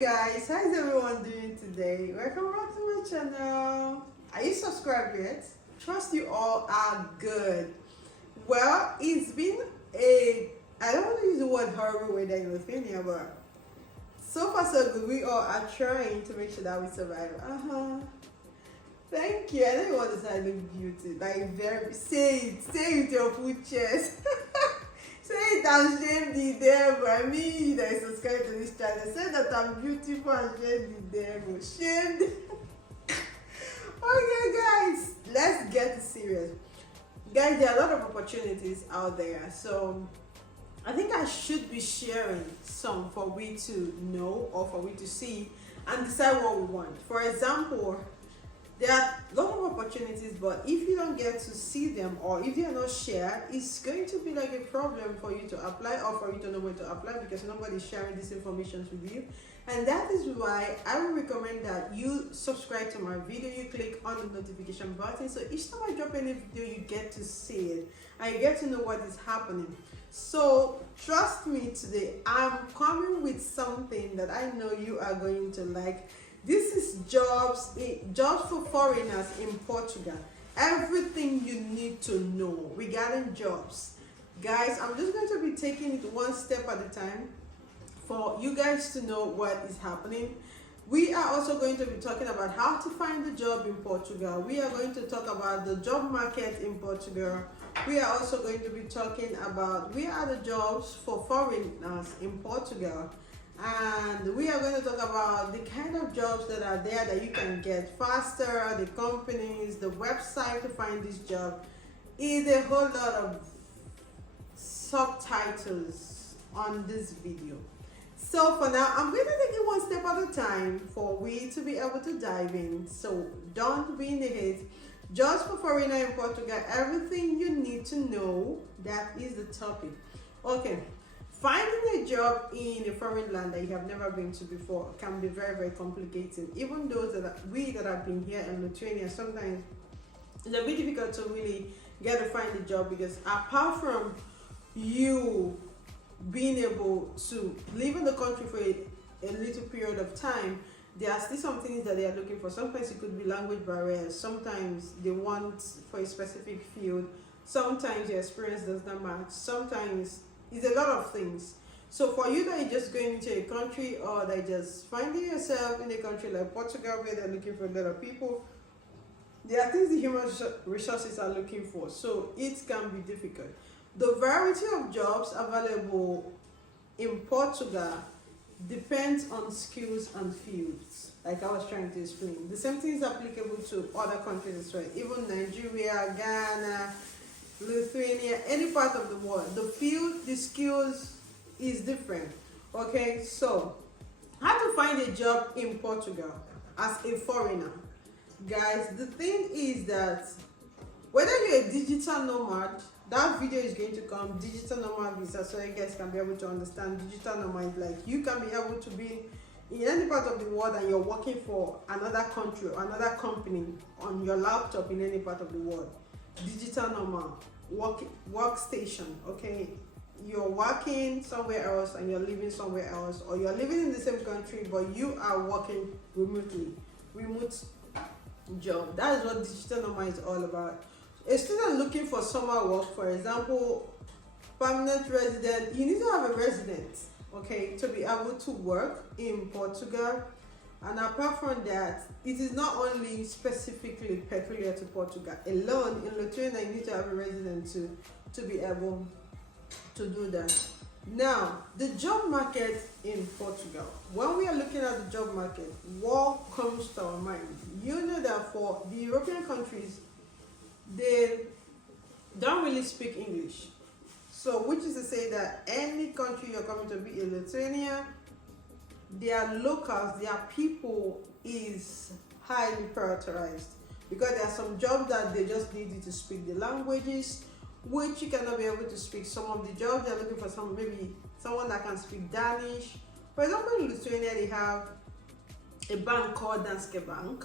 Guys, how's everyone doing today? Welcome back to my channel. Are you subscribed yet? Trust you all are good. Well, it's been I don't want to use the word horrible weather in Lithuania, but so far so good. We all are trying to make sure that we survive. Thank you. I know you want to say I look beauty. Like say it with your full chest. Say it and shame the devil. I mean, that is subscribed to this channel. Say that I'm beautiful and shame the devil. Shame the... Okay, guys, let's get serious. Guys, there are a lot of opportunities out there. So, I think I should be sharing some for we to know or for we to see and decide what we want. For example, there are a lot of opportunities, but if you don't get to see them or if they are not shared, it's going to be like a problem for you to apply or for you to know where to apply because nobody's sharing this information with you. And that is why I will recommend that you subscribe to my video, you click on the notification button, so each time I drop any video you get to see it and you get to know what is happening. So trust me, today I'm coming with something that I know you are going to like. This is jobs for foreigners in Portugal. Everything you need to know regarding jobs. Guys, I'm just going to be taking it one step at a time for you guys to know what is happening. We are also going to be talking about how to find a job in Portugal. We are going to talk about the job market in Portugal. We are also going to be talking about where are the jobs for foreigners in Portugal. And we are going to talk about the kind of jobs that are there that you can get faster, the companies, the website to find this job. Is a whole lot of subtitles on this video. So for now, I'm going to take it one step at a time for we to be able to dive in. So don't be in a haste. Jobs for foreigner in Portugal, everything you need to know, that is the topic. Okay. Finding a job in a foreign land that you have never been to before can be very, very complicated. Even those that have been here in Lithuania, sometimes it's a bit difficult to really get to find a job because apart from you being able to live in the country for a little period of time, there are still some things that they are looking for. Sometimes it could be language barriers. Sometimes they want for a specific field. Sometimes your experience does not match. Sometimes it's a lot of things. So for you that are just going into a country or that just finding yourself in a country like Portugal where they're looking for a lot of people, there are things the human resources are looking for. So it can be difficult. The variety of jobs available in Portugal depends on skills and fields, like I was trying to explain. The same thing is applicable to other countries as well, even Nigeria, Ghana, Lithuania, any part of the world. The field, the skills is different. Okay, so how to find a job in Portugal as a foreigner. Guys, the thing is that whether you're a digital nomad, that video is going to come, digital nomad visa, so you guys can be able to understand. Digital nomad, like you can be able to be in any part of the world and you're working for another country or another company on your laptop in any part of the world. Digital nomad, workstation. Okay, you're working somewhere else and you're living somewhere else, or you're living in the same country but you are working remotely. Remote job. That is what digital nomad is all about. A student looking for summer work, for example, permanent resident, you need to have a residence, okay, to be able to work in Portugal. And apart from that, it is not only specifically peculiar to Portugal alone. In Lithuania, you need to have a resident to be able to do that. Now, the job market in Portugal. When we are looking at the job market, what comes to our mind? You know that for the European countries, they don't really speak English. So, which is to say that any country you're coming to be in Lithuania, their locals, their people is highly prioritized because there are some jobs that they just need you to speak the languages which you cannot be able to speak. Some of the jobs they're looking for maybe someone that can speak Danish. For example, in Lithuania they have a bank called Danske Bank.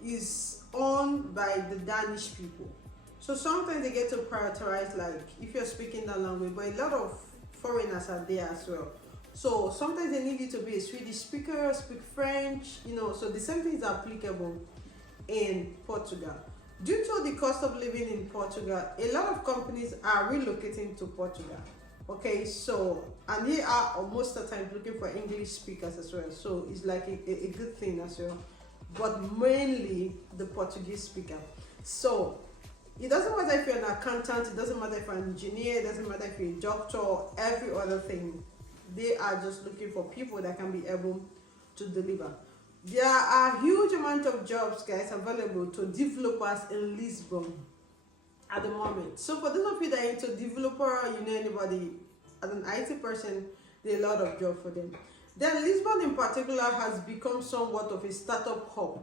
Is owned by the Danish people. So sometimes they get to prioritize, like if you're speaking that language, but a lot of foreigners are there as well. So sometimes they need you to be a Swedish speaker, speak French, so the same thing is applicable in Portugal. Due to the cost of living in Portugal, a lot of companies are relocating to Portugal. Okay, so, and they are most of the time looking for English speakers as well. So it's like a good thing as well. But mainly the Portuguese speaker. So it doesn't matter if you're an accountant, it doesn't matter if you're an engineer, it doesn't matter if you're a doctor, every other thing. They are just looking for people that can be able to deliver. There are a huge amount of jobs, guys, available to developers in Lisbon at the moment. So for those of you that are into developer, anybody as an IT person, there are a lot of jobs for them. Then Lisbon in particular has become somewhat of a startup hub.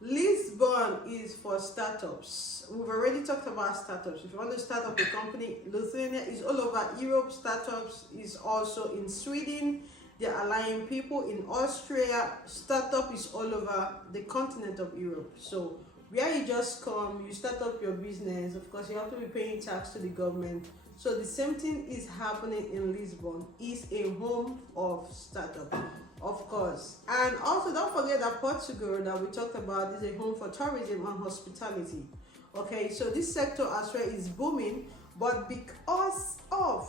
Lisbon is for startups. We've already talked about startups. If you want to start up a company, Lithuania is all over Europe. Startups is also in Sweden. They're allowing people in Austria. Startup is all over the continent of Europe. So where you just come, you start up your business. Of course, you have to be paying tax to the government. So the same thing is happening in Lisbon. It's a home of startup, of course. And also don't forget that Portugal that we talked about is a home for tourism and hospitality. Okay, so this sector as well is booming, but because of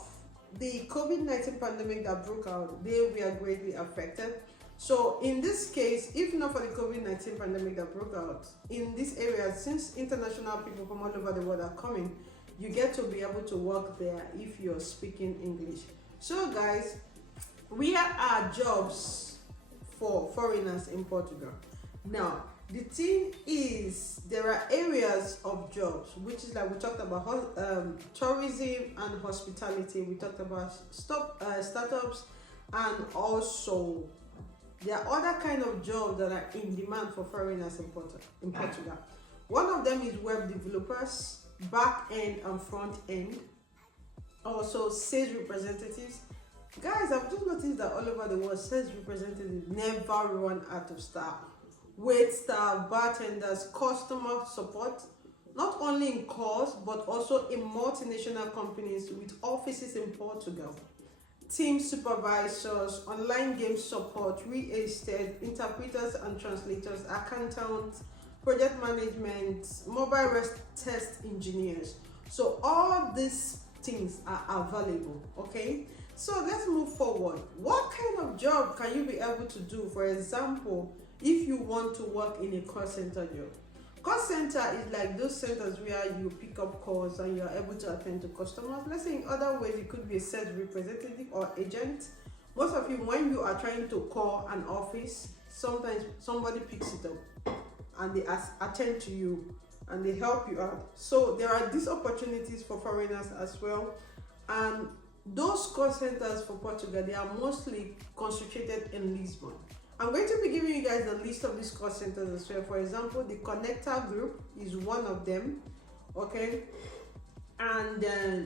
the COVID-19 pandemic that broke out, they were greatly affected. So in this case, if not for the COVID-19 pandemic that broke out, in this area, since international people from all over the world are coming, you get to be able to work there if you're speaking English. So guys, we are jobs for foreigners in Portugal. Now, the thing is, there are areas of jobs, which is like we talked about tourism and hospitality. We talked about startups, and also there are other kind of jobs that are in demand for foreigners in Portugal. One of them is web developers, back end and front end. Also sales representatives. Guys, I've just noticed that all over the world, sales representatives never run out of staff. Waitstaff, bartenders, customer support, not only in calls but also in multinational companies with offices in Portugal. Team supervisors, online game support, real estate, interpreters and translators, accountants, project management, mobile test engineers. So all these things are available. Okay, so let's move forward. What kind of job can you be able to do? For example, if you want to work in a call center job. Call center is like those centers where you pick up calls and you are able to attend to customers. Let's say in other ways, it could be a sales representative or agent. Most of you, when you are trying to call an office, sometimes somebody picks it up and they attend to you and they help you out. So there are these opportunities for foreigners as well. And those call centers for Portugal, they are mostly concentrated in Lisbon. I'm going to be giving you guys a list of these call centers as well. For example, the Connector Group is one of them. Okay, and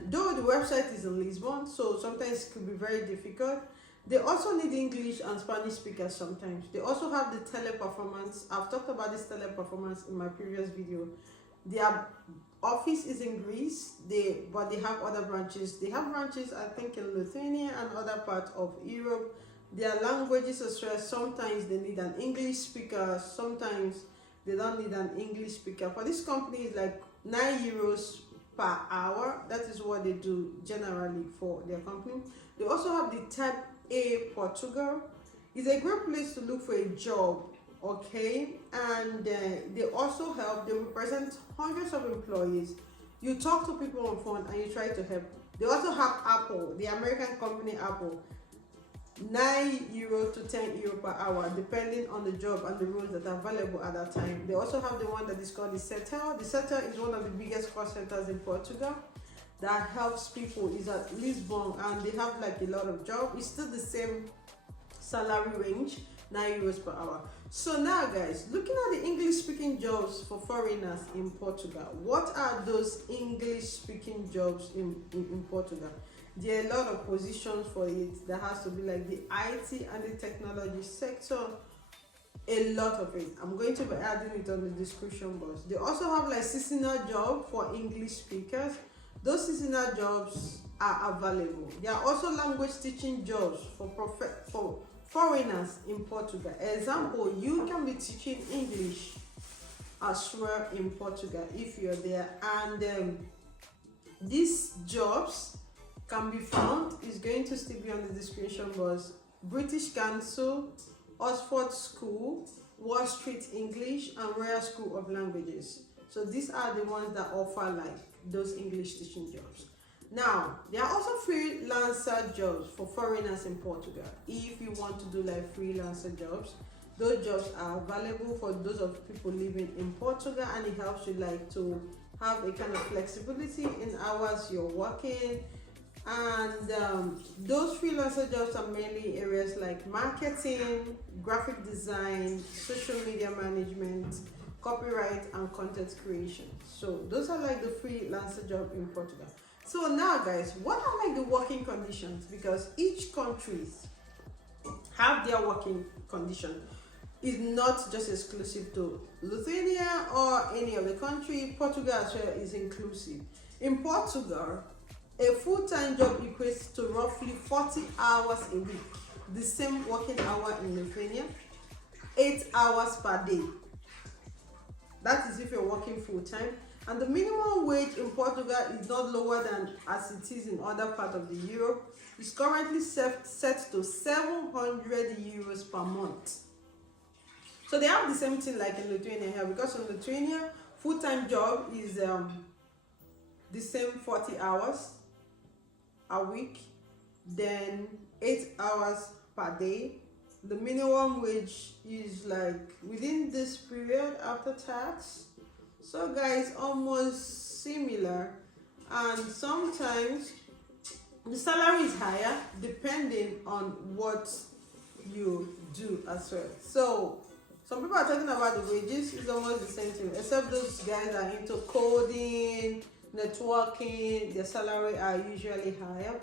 though the website is in Lisbon, so sometimes it could be very difficult. They also need English and Spanish speakers sometimes. They also have the teleperformance. I've talked about this teleperformance in my previous video. Their office is in Greece, but they have other branches. They have branches, I think, in Lithuania and other parts of Europe. Their languages as well, sometimes they need an English speaker, sometimes they don't need an English speaker. For this company, it's like €9 per hour. That is what they do generally for their company. They also have the Type A Portugal. It's a great place to look for a job, okay? And they also help, they represent hundreds of employees. You talk to people on phone and you try to help. They also have Apple, the American company Apple. €9 to €10 per hour, depending on the job and the roles that are available at that time. They also have the one that is called the Setel. The Setel is one of the biggest call centers in Portugal that helps people. Is at Lisbon, and they have like a lot of jobs. It's still the same salary range, €9 per hour. So now, guys, looking at the English speaking jobs for foreigners in Portugal, what are those English speaking jobs in Portugal? There are a lot of positions for it. There has to be like the IT and the technology sector, a lot of it. I'm going to be adding it on the description box. They also have like seasonal job for English speakers. Those seasonal jobs are available. There are also language teaching jobs for foreigners in Portugal. Example, you can be teaching English as well in Portugal if you're there, and these jobs can be found, is going to still be on the description box: British Council, Oxford School, Wall Street English, and Royal School of Languages. So these are the ones that offer like those English teaching jobs. Now, there are also freelancer jobs for foreigners in Portugal. If you want to do like freelancer jobs, those jobs are available for those of people living in Portugal, and it helps you like to have a kind of flexibility in hours you're working. And those freelancer jobs are mainly areas like marketing, graphic design, social media management, copyright, and content creation. So those are like the freelancer job in Portugal. So now guys, what are like the working conditions? Because each country have their working condition. It's not just exclusive to Lithuania or any other country. Portugal as well is inclusive. In Portugal, a full-time job equates to roughly 40 hours a week. The same working hour in Lithuania, 8 hours per day. That is if you're working full-time. And the minimum wage in Portugal is not lower than as it is in other parts of the Europe. It's currently set to 700 euros per month. So they have the same thing like in Lithuania here, because in Lithuania, full-time job is the same 40 hours a week, then 8 hours per day. The minimum wage is like within this period after tax. So guys, almost similar, and sometimes the salary is higher depending on what you do as well. So some people are talking about the wages, it's almost the same thing, except those guys are into coding, networking, their salary are usually higher.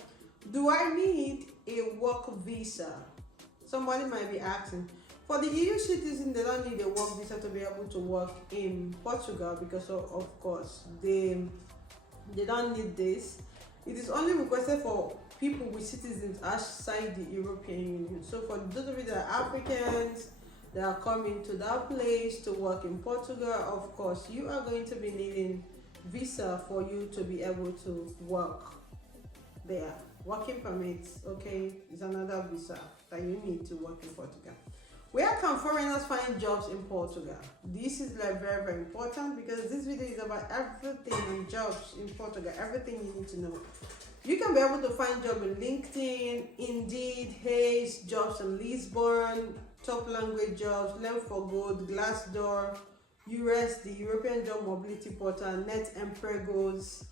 Do I need a work visa? Somebody might be asking. For the EU citizen, they don't need a work visa to be able to work in Portugal, because of course they don't need this. It is only requested for people with citizens outside the European Union. So for those of you that are Africans that are coming to that place to work in Portugal, of course you are going to be needing visa for you to be able to work there. Working permits, okay, is another visa that you need to work in Portugal. Where can foreigners find jobs in Portugal? This is like very, very important, because this video is about everything on jobs in Portugal, everything you need to know. You can be able to find jobs in LinkedIn, Indeed, Hayes, jobs in Lisbon, top language jobs, Learn for Good, Glassdoor, US, the European Job Mobility Portal, Net Empregos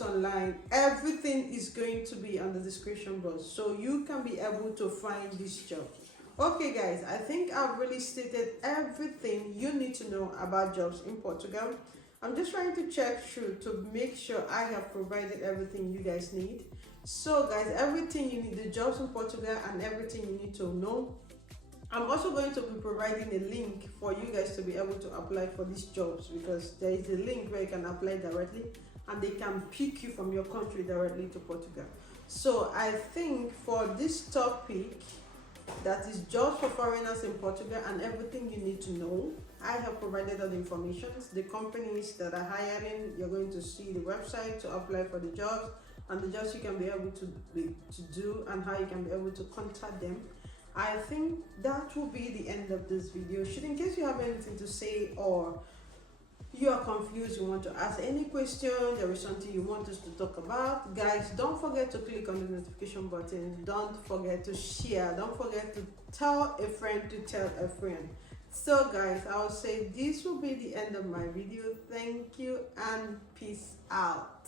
Online. Everything is going to be on the description box, so you can be able to find these jobs. Okay guys, I think I've really stated everything you need to know about jobs in Portugal. I'm just trying to check through to make sure I have provided everything you guys need. So guys, everything you need, the jobs in Portugal and everything you need to know. I'm also going to be providing a link for you guys to be able to apply for these jobs, because there is a link where you can apply directly and they can pick you from your country directly to Portugal. So I think for this topic, that is jobs for foreigners in Portugal and everything you need to know, I have provided all the information. The companies that are hiring, you're going to see the website to apply for the jobs, and the jobs you can be able to do, and how you can be able to contact them. I think that will be the end of this video. Should, in case you have anything to say, or you are confused, you want to ask any question, there is something you want us to talk about, guys, don't forget to click on the notification button, don't forget to share, don't forget to tell a friend to tell a friend. So guys, I will say this will be the end of my video. Thank you and peace out.